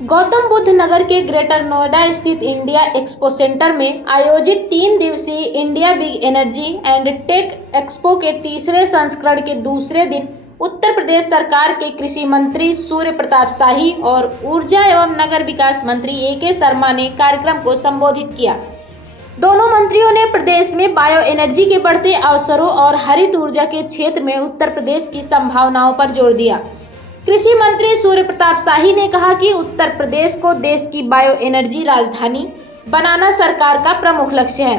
गौतम बुद्ध नगर के ग्रेटर नोएडा स्थित India expo centre में आयोजित 3 दिवसीय India big energy and tech expo के तीसरे संस्करण के दूसरे दिन उत्तर प्रदेश सरकार के कृषि मंत्री सूर्य प्रताप शाही और ऊर्जा एवं नगर विकास मंत्री ए.के. शर्मा ने कार्यक्रम को संबोधित किया। दोनों मंत्रियों ने प्रदेश में बायो एनर्जी के बढ़ते अवसरों और हरित ऊर्जा के क्षेत्र में उत्तर प्रदेश की संभावनाओं पर जोर दिया। कृषि मंत्री सूर्य प्रताप शाही ने कहा कि उत्तर प्रदेश को देश की बायो एनर्जी राजधानी बनाना सरकार का प्रमुख लक्ष्य है।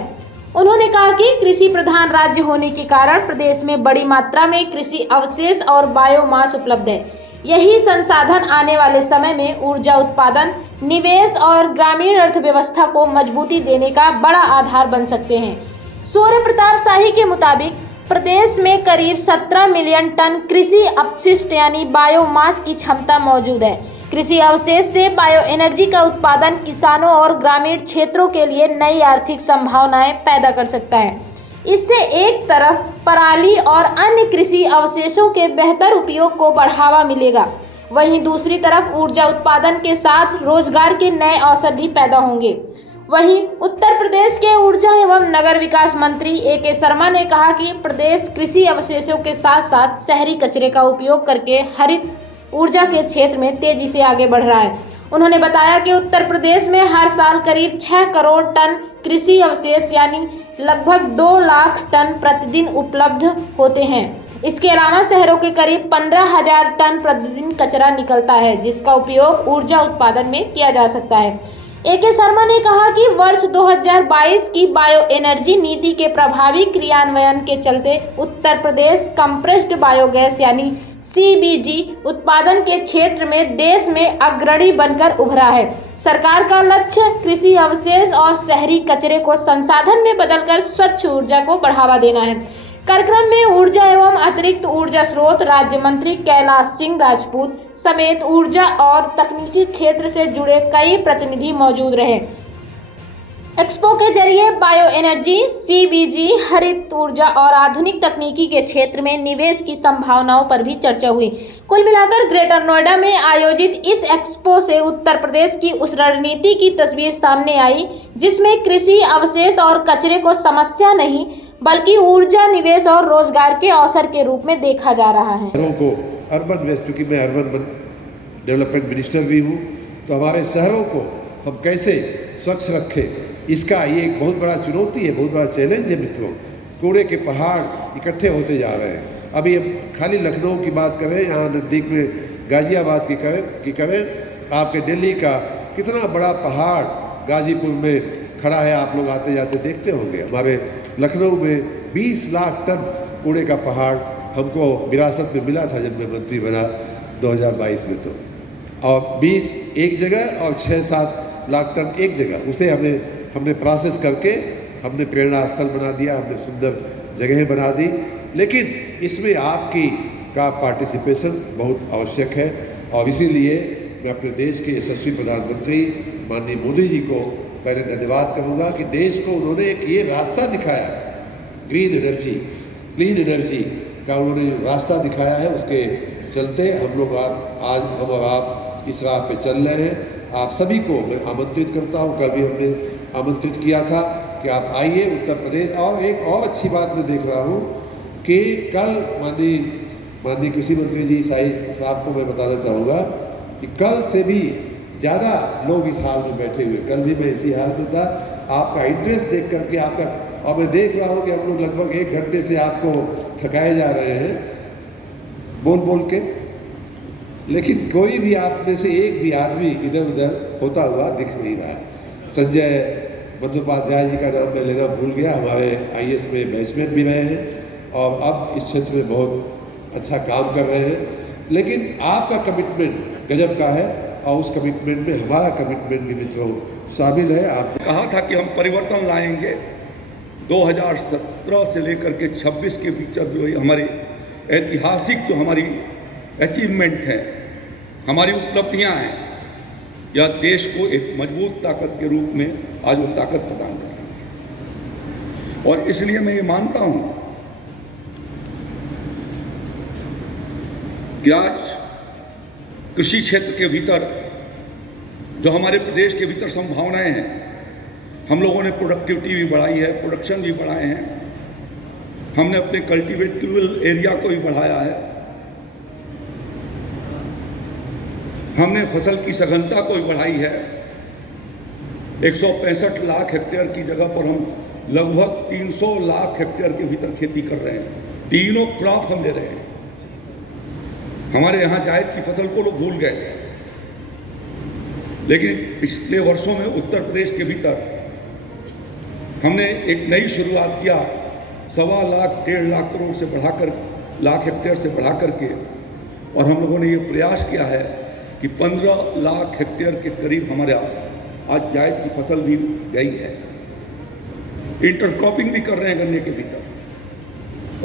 उन्होंने कहा कि कृषि प्रधान राज्य होने के कारण प्रदेश में बड़ी मात्रा में कृषि अवशेष और बायोमास उपलब्ध है। यही संसाधन आने वाले समय में ऊर्जा उत्पादन, निवेश और ग्रामीण अर्थव्यवस्था को मजबूती देने का बड़ा आधार बन सकते हैं। सूर्य प्रताप शाही के मुताबिक प्रदेश में करीब 17 मिलियन टन कृषि अपशिष्ट यानी बायोमास की क्षमता मौजूद है। कृषि अवशेष से बायो एनर्जी का उत्पादन किसानों और ग्रामीण क्षेत्रों के लिए नई आर्थिक संभावनाएं पैदा कर सकता है। इससे एक तरफ पराली और अन्य कृषि अवशेषों के बेहतर उपयोग को बढ़ावा मिलेगा, वहीं दूसरी तरफ ऊर्जा उत्पादन के साथ रोजगार के नए अवसर भी पैदा होंगे। वहीं उत्तर प्रदेश के ऊर्जा एवं नगर विकास मंत्री ए.के. शर्मा ने कहा कि प्रदेश कृषि अवशेषों के साथ साथ शहरी कचरे का उपयोग करके हरित ऊर्जा के क्षेत्र में तेजी से आगे बढ़ रहा है। उन्होंने बताया कि उत्तर प्रदेश में हर साल करीब 6 करोड़ टन कृषि अवशेष यानी लगभग 2 लाख टन प्रतिदिन उपलब्ध होते हैं। इसके अलावा शहरों के करीब 15,000 टन प्रतिदिन कचरा निकलता है, जिसका उपयोग ऊर्जा उत्पादन में किया जा सकता है। ए.के. शर्मा ने कहा कि वर्ष 2022 की बायो एनर्जी नीति के प्रभावी क्रियान्वयन के चलते उत्तर प्रदेश कंप्रेस्ड बायोगैस यानी CBG उत्पादन के क्षेत्र में देश में अग्रणी बनकर उभरा है। सरकार का लक्ष्य कृषि अवशेष और शहरी कचरे को संसाधन में बदलकर स्वच्छ ऊर्जा को बढ़ावा देना है। कार्यक्रम में ऊर्जा एवं अतिरिक्त ऊर्जा स्रोत राज्य मंत्री कैलाश सिंह राजपूत समेत ऊर्जा और तकनीकी क्षेत्र से जुड़े कई प्रतिनिधि मौजूद रहे। एक्सपो के जरिए बायो एनर्जी, CBG, हरित ऊर्जा और आधुनिक तकनीकी के क्षेत्र में निवेश की संभावनाओं पर भी चर्चा हुई। कुल मिलाकर ग्रेटर नोएडा में आयोजित इस एक्सपो से उत्तर प्रदेश की उस रणनीति की तस्वीर सामने आई जिसमें कृषि अवशेष और कचरे को समस्या नहीं बल्कि ऊर्जा, निवेश और रोजगार के अवसर के रूप में देखा जा रहा है। शहरों को अर्बन वेस्ट, क्योंकि मैं अर्बन डेवलपमेंट मिनिस्टर भी हूँ, तो हमारे शहरों को हम कैसे स्वच्छ रखें, इसका ये एक बहुत बड़ा चुनौती है, बहुत बड़ा चैलेंज है मित्रों। कूड़े के पहाड़ इकट्ठे होते जा रहे हैं। अभी हम खाली लखनऊ की बात करें, यहाँ नज़दीक में गाजियाबाद की करें, आपके दिल्ली का कितना बड़ा पहाड़ गाजीपुर में खड़ा है, आप लोग आते जाते देखते होंगे। हमारे लखनऊ में 20 लाख टन कूड़े का पहाड़ हमको विरासत में मिला था जब मैं मंत्री बना 2022 में, तो और 20 एक जगह और 6-7 लाख टन एक जगह, उसे हमने प्रोसेस करके हमने प्रेरणा स्थल बना दिया, हमने सुंदर जगहें बना दी। लेकिन इसमें आपकी का पार्टिसिपेशन बहुत आवश्यक है और इसीलिए मैं अपने देश के यशस्वी प्रधानमंत्री माननीय मोदी जी को पहले धन्यवाद करूँगा कि देश को उन्होंने एक ये रास्ता दिखाया, ग्रीन एनर्जी, क्लीन एनर्जी का उन्होंने रास्ता दिखाया है। उसके चलते हम लोग आज हम और आप इस राह पे चल रहे हैं। आप सभी को मैं आमंत्रित करता हूँ, कल भी हमने आमंत्रित किया था कि आप आइए उत्तर प्रदेश। और एक और अच्छी बात मैं देख रहा हूँ कि कल माननीय कृषि मंत्री जी शाही साहब को मैं बताना चाहूँगा कि कल से भी ज़्यादा लोग इस हाल में बैठे हुए, कल भी मैं इसी हाल में था। आपका इंटरेस्ट देख करके आपका, और मैं देख रहा हूँ कि हम लोग लगभग 1 घंटे से आपको थकाए जा रहे हैं बोल के, लेकिन कोई भी आप में से एक भी आदमी इधर उधर होता हुआ दिख नहीं रहा है। संजय बंदोपाध्याय जी का नाम मैं लेना भूल गया, हमारे IAS में बैचमेट भी रहे हैं और अब इस क्षेत्र में बहुत अच्छा काम कर रहे हैं। लेकिन आपका कमिटमेंट गजब का है और उस कमिटमेंट में हमारा कमिटमेंट भी मित्रों शामिल है। आप कहा था कि हम परिवर्तन लाएंगे। 2017 से लेकर के 26 के बीच जो हमारी ऐतिहासिक जो हमारी अचीवमेंट है, हमारी उपलब्धियां हैं, यह देश को एक मजबूत ताकत के रूप में आज वो ताकत प्रदान कर रही है। और इसलिए मैं ये मानता हूं कि आज कृषि क्षेत्र के भीतर जो हमारे प्रदेश के भीतर संभावनाएं हैं, हम लोगों ने प्रोडक्टिविटी भी बढ़ाई है, प्रोडक्शन भी बढ़ाए हैं, हमने अपने कल्टीवेटेबल एरिया को भी बढ़ाया है, हमने फसल की सघनता को भी बढ़ाई है। 165 लाख हेक्टेयर की जगह पर हम लगभग 300 लाख हेक्टेयर के भीतर खेती कर रहे हैं। तीनों क्रॉप हम ले रहे हैं। हमारे यहाँ जायद की फसल को लोग भूल गए थे, लेकिन पिछले वर्षों में उत्तर प्रदेश के भीतर हमने एक नई शुरुआत किया। 1.25 लाख 1.5 लाख करोड़ से बढ़ाकर लाख हेक्टेयर से बढ़ा करके, और हम लोगों ने ये प्रयास किया है कि 15 लाख हेक्टेयर के करीब हमारे आज जायद की फसल भी गई है। इंटरक्रॉपिंग भी कर रहे हैं गन्ने के भीतर,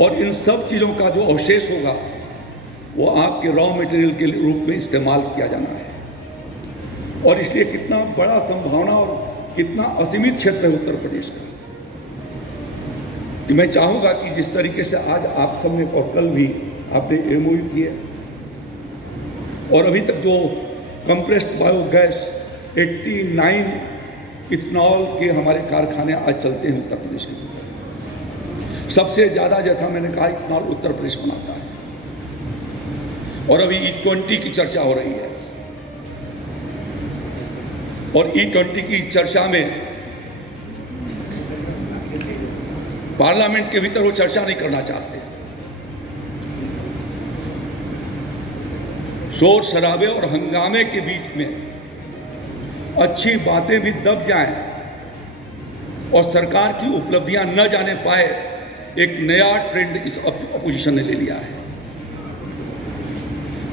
और इन सब चीज़ों का जो अवशेष होगा वो आपके रॉ मटेरियल के रूप में इस्तेमाल किया जाना है। और इसलिए कितना बड़ा संभावना और कितना असीमित क्षेत्र है उत्तर प्रदेश का, कि मैं चाहूँगा कि जिस तरीके से आज आप सबने और कल भी आपने एमओयू किए, और अभी तक जो कंप्रेस्ड बायोगैस 89 इथेनॉल के हमारे कारखाने आज चलते हैं उत्तर प्रदेश के भीतर। सबसे ज़्यादा, जैसा मैंने कहा, इथेनॉल उत्तर प्रदेश बनाता है। और अभी E20 की चर्चा हो रही है, और E20 की चर्चा में पार्लियामेंट के भीतर वो चर्चा नहीं करना चाहते। शोर शराबे और हंगामे के बीच में अच्छी बातें भी दब जाएं और सरकार की उपलब्धियां न जाने पाए, एक नया ट्रेंड इस अपोजिशन ने ले लिया है।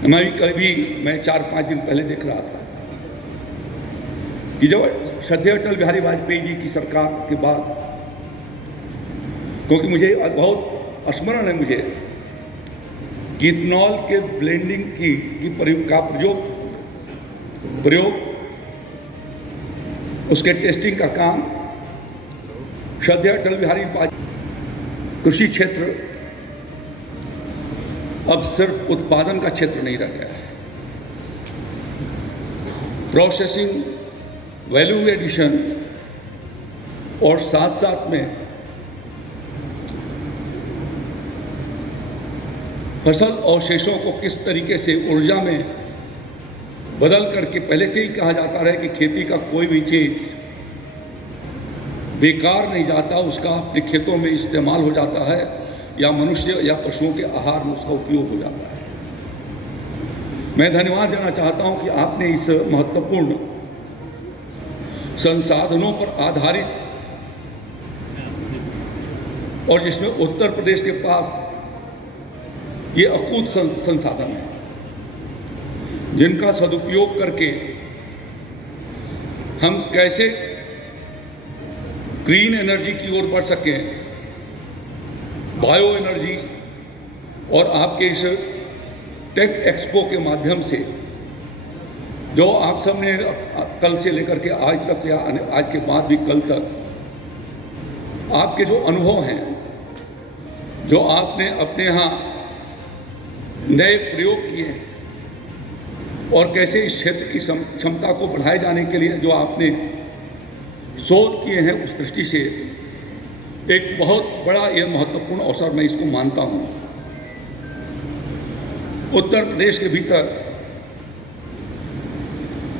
मैं 4-5 दिन पहले देख रहा था कि जब श्रद्धेय अटल बिहारी वाजपेयी जी की सरकार के बाद, क्योंकि मुझे बहुत स्मरण है मुझे कि इथेनॉल के ब्लेंडिंग प्रयोग उसके टेस्टिंग का काम श्रद्धेय अटल बिहारी वाजपेयी। कृषि क्षेत्र अब सिर्फ उत्पादन का क्षेत्र नहीं रह गया है। प्रोसेसिंग, वैल्यू एडिशन, और साथ साथ में फसल अवशेषों को किस तरीके से ऊर्जा में बदल करके, पहले से ही कहा जाता रहे कि खेती का कोई भी चीज बेकार नहीं जाता, उसका अपने खेतों में इस्तेमाल हो जाता है, या मनुष्य या पशुओं के आहार में उसका उपयोग हो जाता है। मैं धन्यवाद देना चाहता हूं कि आपने इस महत्वपूर्ण संसाधनों पर आधारित, और जिसमें उत्तर प्रदेश के पास ये अकूत संसाधन है, जिनका सदुपयोग करके हम कैसे ग्रीन एनर्जी की ओर बढ़ सकें, बायो एनर्जी, और आपके इस टेक एक्सपो के माध्यम से जो आप सब ने कल से लेकर के आज तक, या आज के बाद भी कल तक आपके जो अनुभव हैं, जो आपने अपने यहाँ नए प्रयोग किए हैं, और कैसे इस क्षेत्र की क्षमता को बढ़ाए जाने के लिए जो आपने शोध किए हैं, उस दृष्टि से एक बहुत बड़ा यह महत्वपूर्ण अवसर मैं इसको मानता हूँ। उत्तर प्रदेश के भीतर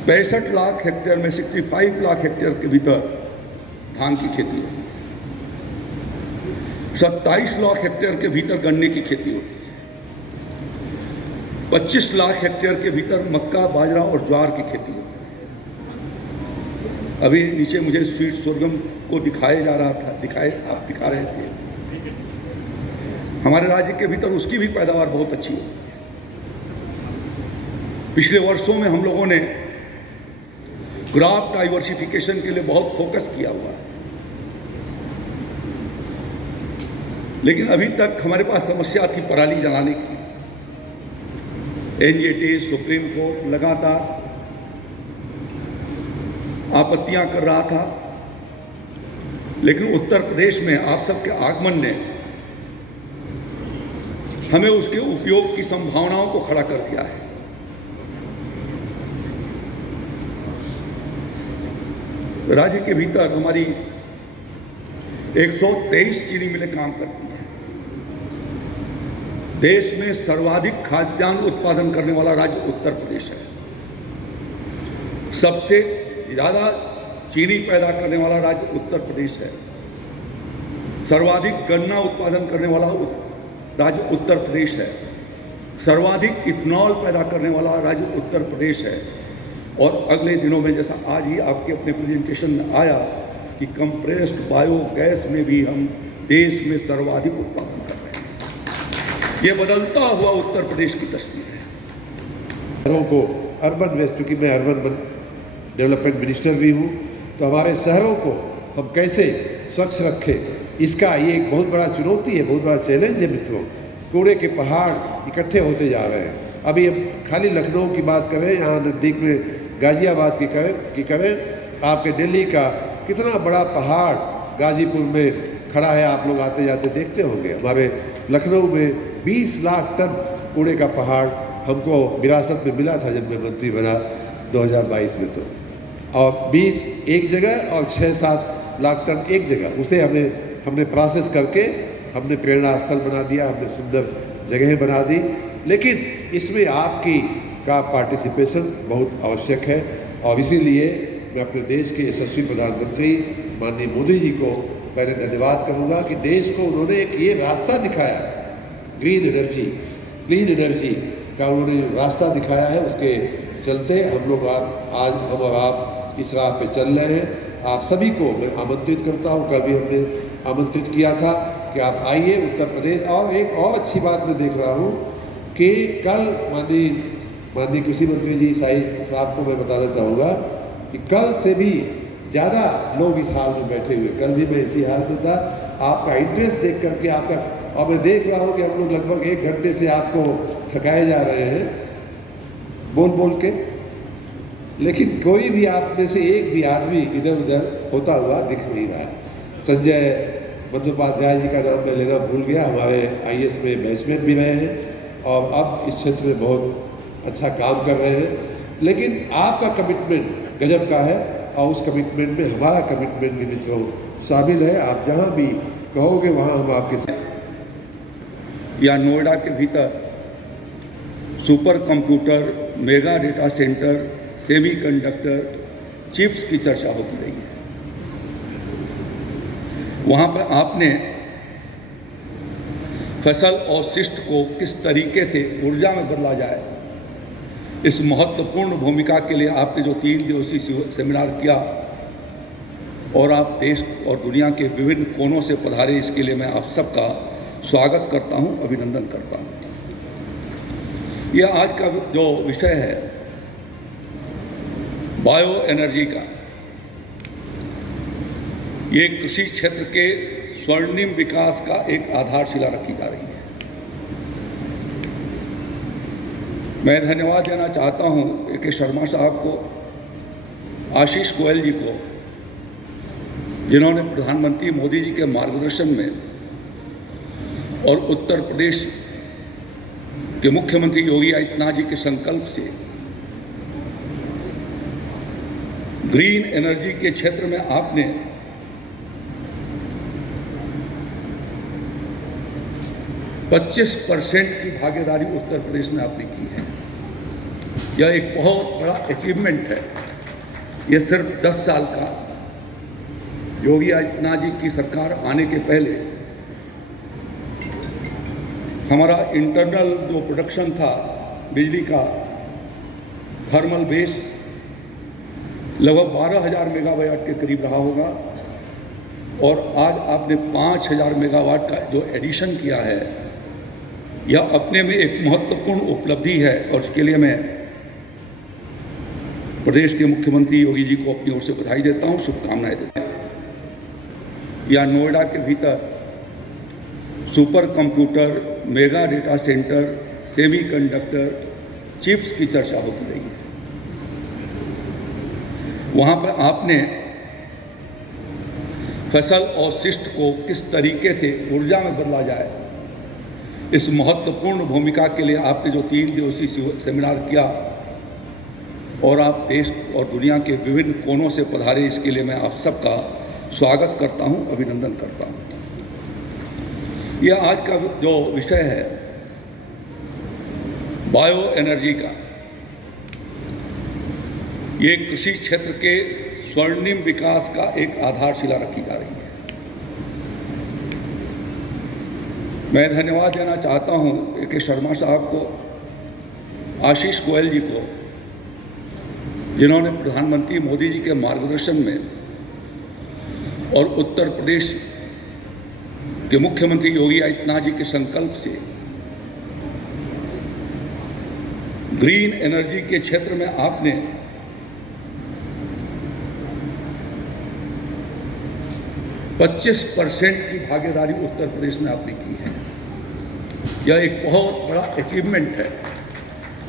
65 लाख हेक्टेयर में 65 लाख हेक्टेयर के भीतर धान की खेती है, 27 लाख हेक्टेयर के भीतर गन्ने की खेती होती है, 25 लाख हेक्टेयर के भीतर मक्का, बाजरा और ज्वार की खेती होती है। अभी नीचे मुझे स्वीट सोरगम को दिखाया जा रहा था, आप दिखा रहे थे। हमारे राज्य के भीतर उसकी भी पैदावार बहुत अच्छी है। पिछले वर्षों में हम लोगों ने क्रॉप डाइवर्सिफिकेशन के लिए बहुत फोकस किया हुआ है, लेकिन अभी तक हमारे पास समस्या थी पराली जलाने की। एनजीटी, सुप्रीम कोर्ट लगातार आपत्तियां कर रहा था, लेकिन उत्तर प्रदेश में आप सबके आगमन ने हमें उसके उपयोग की संभावनाओं को खड़ा कर दिया है। राज्य के भीतर हमारी 123 चीनी मिलें काम करती हैं। देश में सर्वाधिक खाद्यान्न उत्पादन करने वाला राज्य उत्तर प्रदेश है। सबसे ज़्यादा चीनी पैदा करने वाला राज्य उत्तर प्रदेश है। सर्वाधिक गन्ना उत्पादन करने वाला राज्य उत्तर प्रदेश है। सर्वाधिक इथेनॉल पैदा करने वाला राज्य उत्तर प्रदेश है। और अगले दिनों में, जैसा आज ही आपके अपने प्रेजेंटेशन में आया, कि कंप्रेस्ड बायोगैस में भी हम देश में सर्वाधिक उत्पादन कर रहे हैं। ये बदलता हुआ उत्तर प्रदेश की तस्वीर है। शहरों को अर्बन वेस्ट, क्योंकि मैं अर्बन डेवलपमेंट मिनिस्टर भी हूँ, तो हमारे शहरों को हम कैसे स्वच्छ रखें, इसका ये एक बहुत बड़ा चुनौती है, बहुत बड़ा चैलेंज है मित्रों। कूड़े के पहाड़ इकट्ठे होते जा रहे हैं। अभी हम खाली लखनऊ की बात करें, यहाँ नज़दीक में गाजियाबाद की करें, आपके दिल्ली का कितना बड़ा पहाड़ गाजीपुर में खड़ा है, आप लोग आते जाते देखते होंगे। हमारे लखनऊ में 20 लाख टन कूड़े का पहाड़ हमको विरासत में मिला था जब मैं मंत्री बना 2022 में। तो और 20 एक जगह और 6-7 लाख टन एक जगह, उसे हमने प्रोसेस करके हमने प्रेरणा स्थल बना दिया, हमने सुंदर जगहें बना दी। लेकिन इसमें आपकी का पार्टिसिपेशन बहुत आवश्यक है। और इसीलिए मैं अपने देश के यशस्वी प्रधानमंत्री माननीय मोदी जी को पहले धन्यवाद करूँगा कि देश को उन्होंने एक ये रास्ता दिखाया, ग्रीन एनर्जी, क्लीन एनर्जी का उन्होंने रास्ता दिखाया है। उसके चलते हम लोग आज हम और आप इस राह पे चल रहे हैं। आप सभी को मैं आमंत्रित करता हूँ, कल भी हमने आमंत्रित किया था कि आप आइए उत्तर प्रदेश। और एक और अच्छी बात मैं देख रहा हूँ कि कल माननीय कृषि मंत्री जी साहब को मैं बताना चाहूँगा कि कल से भी ज़्यादा लोग इस हाल में बैठे हुए, कल भी मैं इसी हाल में था। आपका इंटरेस्ट देख करके आपका, और मैं देख रहा हूँ कि हम लोग लगभग 1 घंटे से आपको थकाए जा रहे हैं बोल के, लेकिन कोई भी आप में से एक भी आदमी इधर उधर होता हुआ दिख नहीं रहा है। संजय बंदोपाध्याय जी का नाम मैं लेना भूल गया, हमारे IAS में बैचमेट भी रहे हैं और अब इस क्षेत्र में बहुत अच्छा काम कर रहे हैं। लेकिन आपका कमिटमेंट गजब का है और उस कमिटमेंट में हमारा कमिटमेंट भी मित्रों शामिल है। आप जहाँ भी कहोगे वहाँ हम आपके साथ। या नोएडा के भीतर super computer, mega data centre, semiconductor, chips की चर्चा होती रही है। वहाँ पर आपने फसल और शिष्ट को किस तरीके से ऊर्जा में बदला जाए, इस महत्वपूर्ण भूमिका के लिए आपने जो 3 दिवसीय सेमिनार किया और आप देश और दुनिया के विभिन्न कोनों से पधारे, इसके लिए मैं आप सबका स्वागत करता हूं, अभिनंदन करता हूं। यह आज का जो विषय है बायो एनर्जी का, ये कृषि क्षेत्र के स्वर्णिम विकास का एक आधारशिला रखी जा रही है। मैं धन्यवाद देना चाहता हूं A.K. शर्मा साहब को, आशीष गोयल जी को, जिन्होंने प्रधानमंत्री मोदी जी के मार्गदर्शन में और उत्तर प्रदेश के मुख्यमंत्री योगी आदित्यनाथ जी के संकल्प से ग्रीन एनर्जी के क्षेत्र में आपने 25% की भागीदारी उत्तर प्रदेश में आपने की है। यह एक बहुत बड़ा अचीवमेंट है। यह सिर्फ 10 साल का, योगी आदित्यनाथ जी की सरकार आने के पहले हमारा इंटरनल जो प्रोडक्शन था बिजली का, थर्मल बेस, लगभग 12,000 मेगावाट के करीब रहा होगा और आज आपने 5,000 मेगावाट का जो एडिशन किया है, यह अपने में एक महत्वपूर्ण उपलब्धि है और इसके लिए मैं प्रदेश के मुख्यमंत्री योगी जी को अपनी ओर से बधाई देता हूं, शुभकामनाएं देता हूं। या नोएडा के भीतर super computer, mega data centre, semiconductor, chips की चर्चा होती रही है। वहाँ पर आपने फसल और शिष्ट को किस तरीके से ऊर्जा में बदला जाए, इस महत्वपूर्ण भूमिका के लिए आपने जो 3 दिवसीय सेमिनार किया और आप देश और दुनिया के विभिन्न कोनों से पधारे, इसके लिए मैं आप सबका स्वागत करता हूं, अभिनंदन करता हूं। यह आज का जो विषय है बायो एनर्जी का, ये कृषि क्षेत्र के स्वर्णिम विकास का एक आधारशिला रखी जा रही है। मैं धन्यवाद देना चाहता हूं ए.के. शर्मा साहब को, आशीष गोयल जी को, जिन्होंने प्रधानमंत्री मोदी जी के मार्गदर्शन में और उत्तर प्रदेश के मुख्यमंत्री योगी आदित्यनाथ जी के संकल्प से ग्रीन एनर्जी के क्षेत्र में आपने %25 की भागीदारी उत्तर प्रदेश में आपने की है। यह एक बहुत बड़ा अचीवमेंट है।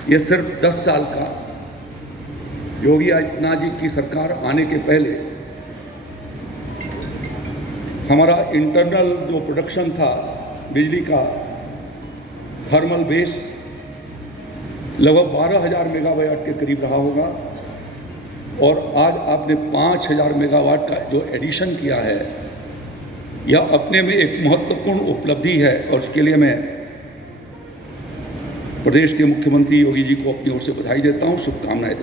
यह सिर्फ 10 साल का योगी आदित्यनाथ जी की सरकार आने के पहले हमारा इंटरनल जो प्रोडक्शन था बिजली का, थर्मल बेस, लगभग 12,000 मेगावाट के करीब रहा होगा, और आज आपने 5,000 मेगावाट का जो एडिशन किया है, यह अपने में एक महत्वपूर्ण उपलब्धि है, और इसके लिए मैं प्रदेश के मुख्यमंत्री योगी जी को अपनी ओर से बधाई देता हूँ, शुभकामनाएं देता हूँ।